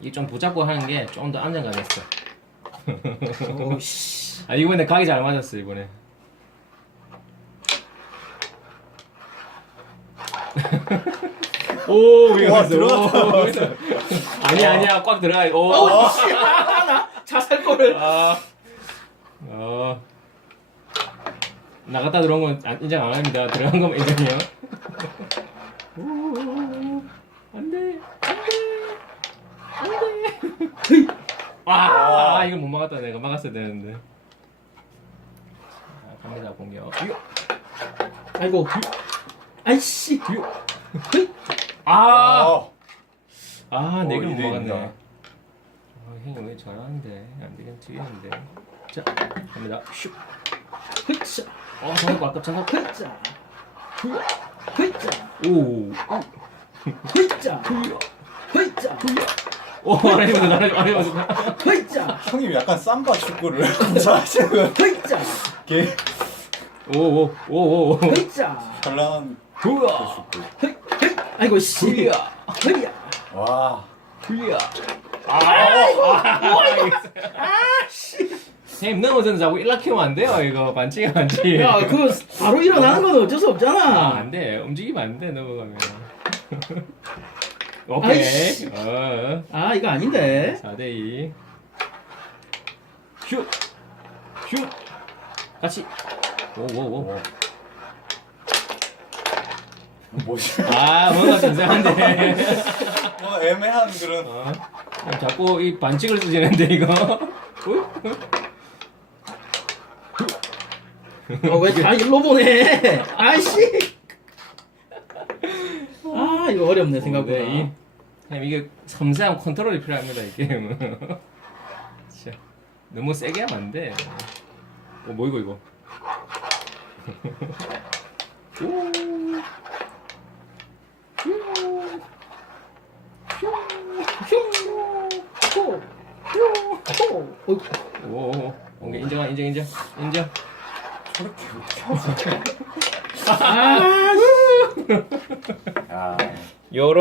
이게 좀 붙잡고 하는 게 좀 더 안정감 있어. 오씨. 아 이번에 각이 잘 맞았어 이번에. 오 와, 위험했어. 들어갔다. 오, 위험했어. 아니야 아니야 꽉 들어가. 오. 자살골을. 아. 어. 나갔다 들어온 건 안- 인정 안 합니다. 들어간 거면 인정해요. 오, 안 돼. 안 돼. 와, 아, 이걸 못 막았다. 내가 막았어야 되는데. 자, 갑니다, 공격. 아이고. 아이씨. 아! 아, 아, 네 어, 못. 막았네. 아, 형이 왜 잘하는데? 안 되긴 튀겠는데. 자, 갑니다. 슉. 흐짜. 어, 잡았고, 아깝 잡았고. 흐짜. 흐짜. 오. 흐짜. 흐짜. 오, 하나님보다 나를 아니보다. 흐짜. 형님 약간 삼바 축구를 잘하시는 흐짜. 게 오, 오, 오, 오. 흐짜. 잘난 후야. 축구. 흐, 흐. 아이고 씨. 후야. 흐야. 와, 후야. 아, 아, 아, 씨. 형님 넘어져서 자꾸 일락키면 안 돼요, 이거. 반칙이 반칙. 야, 그거 바로 일어나는 건 어쩔 수 아, 없잖아. 안 돼. 움직이면 안 돼, 넘어가면. 오케이. 아이씨. 어. 아, 이거 아닌데. 4대2. 슛! 슛! 같이. 오, 오, 오. 오. 뭐지? 아, 뭔가 좀 이상한데. 뭐 애매한 그런 어? 자꾸 이 반칙을 쓰시는데, 이거. 어, 왜다 일로 보내? 아이씨. 아, 이거 어렵네, 생각보다. 네, 이, 참 이게 섬세한 컨트롤이 필요합니다, 이 게임은. 진짜. 너무 세게 하면 안 돼. 어, 뭐 이거, 이거. 오. 호, 호, 호. 어이구. 오, 오, 오. 오케이, 인정, 인정, 인정. 인정. 저렇게 하지? 아, 아. 요런